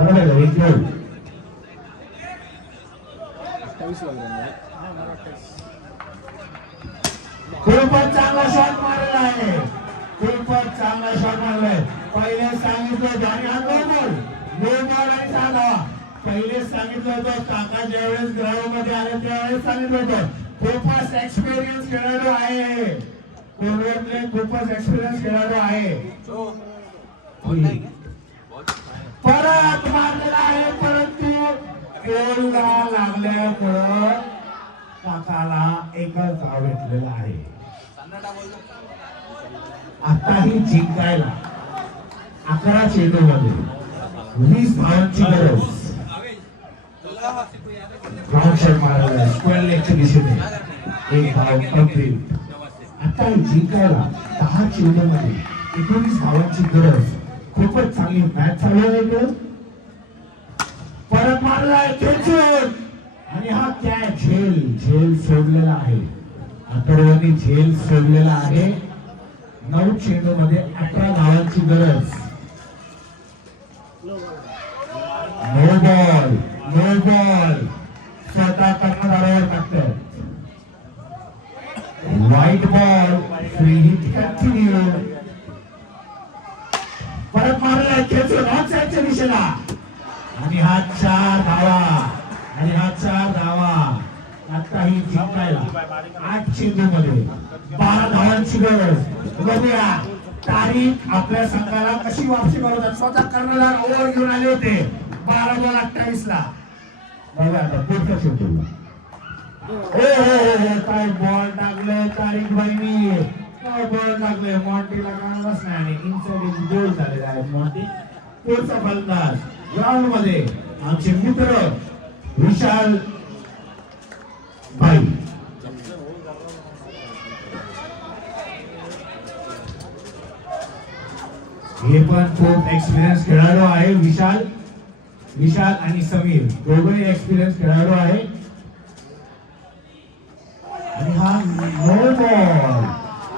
बरोबर आहे एक गोल. खूपच चांगला शॉट मारलेला आहे. खूपच चांगला शॉट मारलाय. पहिले सांगितलं होतं आणि हा नो बॉल. नो बॉल आणि 6 धावा. पहिले सांगितलं होतं काका ज्यावेळेस ग्राउंड मध्ये आले त्यावेळेस सांगितलं होतं खूपच एक्सपिरियन्स खेळाडू आहे. कोलवटले खूपच एक्सपिरियन्स खेळाडू आहे. परत मारलेला आहे परंतु गोलला लागल्यामुळं काकाला एकच धाव भेटलेला आहे. आताही जिंकायला 11 चेंडूमध्ये 20 धावांची गरज. ग्राउंड शॉट मारायला स्क्वेअर लेगच्या दिशेने एक धाव कंप्लीट. आता जिंकायला 10 चेंडूमध्ये 19 धावांची गरज. खूपच चांगली मॅच चालू आहे. परत मारलाय खेचून आणि हा कॅच झेल सोडलेला आहे. अथर्वने झेल सोडलेला आहे. 9 चेंडूमध्ये 18 धावांची गरज. नो बॉल स्वतः कर्णधारावर टाकतात. White ball free hit continue. परत मारलाय खेचून ऑफसाईडच्या दिशेला आणि हा 4 धावा. आताही जिंकायला 8 चेंडूमध्ये 12 धावांची गरज. बघूया तारीख आपल्या संघाला कशी वापसी करतात. स्वतः कर्णधार ओव्हर घेऊन आले होते 12 बॉल 28 ला. बघा आता पुढचा चेंडू. काय बॉल टाकले तारीख बाईनी. काय बॉल टाकले मॉन्टीला काढलाच नाही आणि इनसाइड गोल झालेला आहे. मॉन्टी पुढचा फलंदाज ग्राउंड मध्ये आमचे मित्र विशाल भाई. हे पण खूप एक्सपिरियन्स खेळाडू आहे. विशाल आणि समीर दोघेही एक्सपिरियन्स खेळाडू आहे. आणि हा नो बॉल.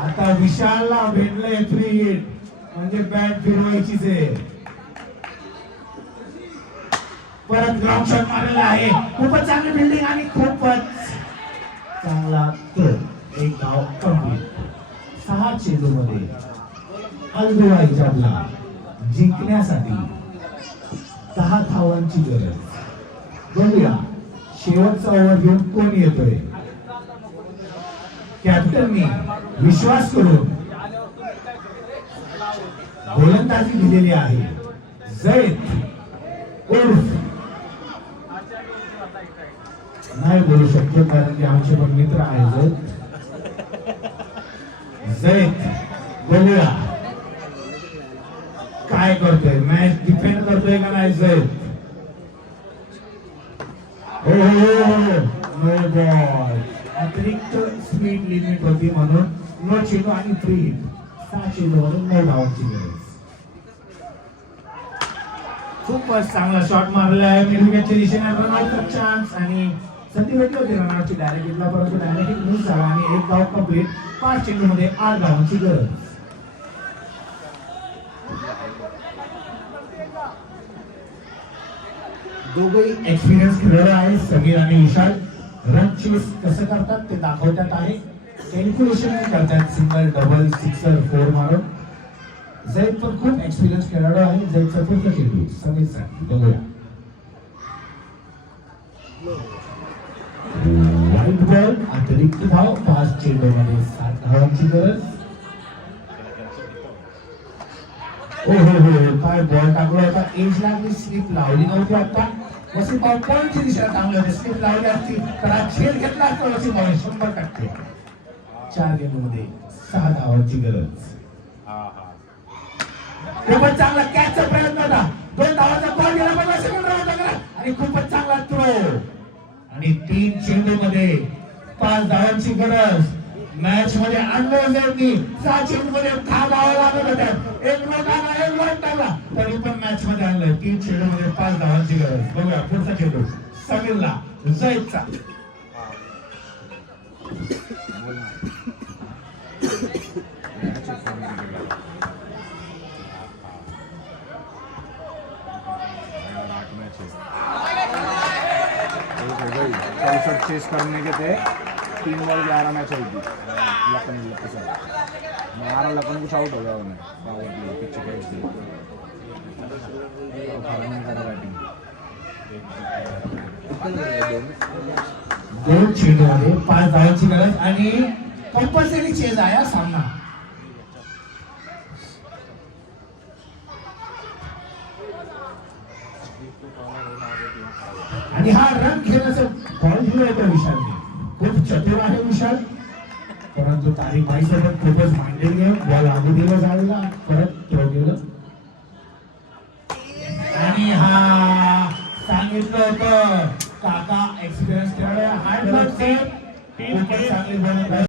आता विशालला भेटलंय फ्री हिट म्हणजे बॅट फिरवायचीच आहे. परत ग्राउंड शॉट मारलेला आहे. खूपच चांगली बिल्डिंग आणि खूपच चांगला थ्रो. एक धाव कंप्लीट. 6 चेंडूमध्ये अल्दुआ इजाबला जिंकण्यासाठी 10 धावांची गरज. बघूया शेवटचा ओव्हर घेऊन कोण येतोय. कॅप्टननी विश्वास करून गोलंदाजी दिलेली आहे. जैद उर्फ नाही बोलू शकतो कारण की आमचे पण मित्र आहेत. जैद बघूया काय करतोय. मॅच डिफेंड करतोय का नाही जैद. No ball. अतिरिक्त स्पीड लिमिट होती म्हणून नो चेंडू आणि फ्री हिट. 6 चेंडूवरून 9 धावांची गरज. खूपच चांगला शॉट मारला आहे. मिडविकेटच्या दिशेने रनआउटचा चान्स आणि संधी भेटली होती रनआउटची डायरेक्ट हिटला परंतु डायरेक्ट हिट मिस झाला आणि एक धाव कंप्लीट. 5 चेंडूमध्ये 8 धावांची गरज. दोघेही एक्सपिरियन्स खेळाडू आहे. समीर आणि विशाल रन चेस कसं करतात ते दाखवतात आहे. कॅल्क्युलेशन करतात सिंगल डबल सिक्सर 4 मारून. जैद पण खूप एक्सपिरियन्स खेळाडू आहे. जैदचा पुढचा चेंडू समीर साठी बघूया. व्हाईट बॉल अतिरिक्त धाव. 5 चेंडूमध्ये 7 धावांची गरज. काय बॉल टाकला होता. एज लागली स्लिप लावली नव्हती. आता वसीम भाऊ पॉईंटची दिशेला चांगली होते. स्लिप लावली असती तर आज झेल घेतला असता वसीम भाऊ 100%. 4 गेममध्ये 6 धावांची गरज. खूपच चांगला कॅचचा प्रयत्न होता. 2 धावांचा बॉल गेला पण वसीम आणि खूपच चांगला थ्रो आणि 3 चेंडूमध्ये 5 धावांची गरज. मॅच मध्ये अंडरजर्नी 6 चेंडूमध्ये 10 धावा लागत होत्या. एक रन टाकला तरी पण मॅच मध्ये आणलं. 3 चेंडूमध्ये 5 धावांची गरज. बघूया पुढचा चेंडू समीरला जैदचा. हो गई 64 चेस करने के थे 3 बॉल 11 मैच होगी लखन के साथ 12 लखन कुछ आउट हो गया उन्हें पावर प्ले पिच कैच दिए बैटिंग 2 चेंडूमध्ये 5 धावांची गरज आणि कंपल्सरी चेज आहे हा सामना. आणि हा रन घेण्याचा बॉल दिला होता विशालने. खूप चतुर आहे विशाल, परंतु तारीख भाई सोबत खूपच मांडले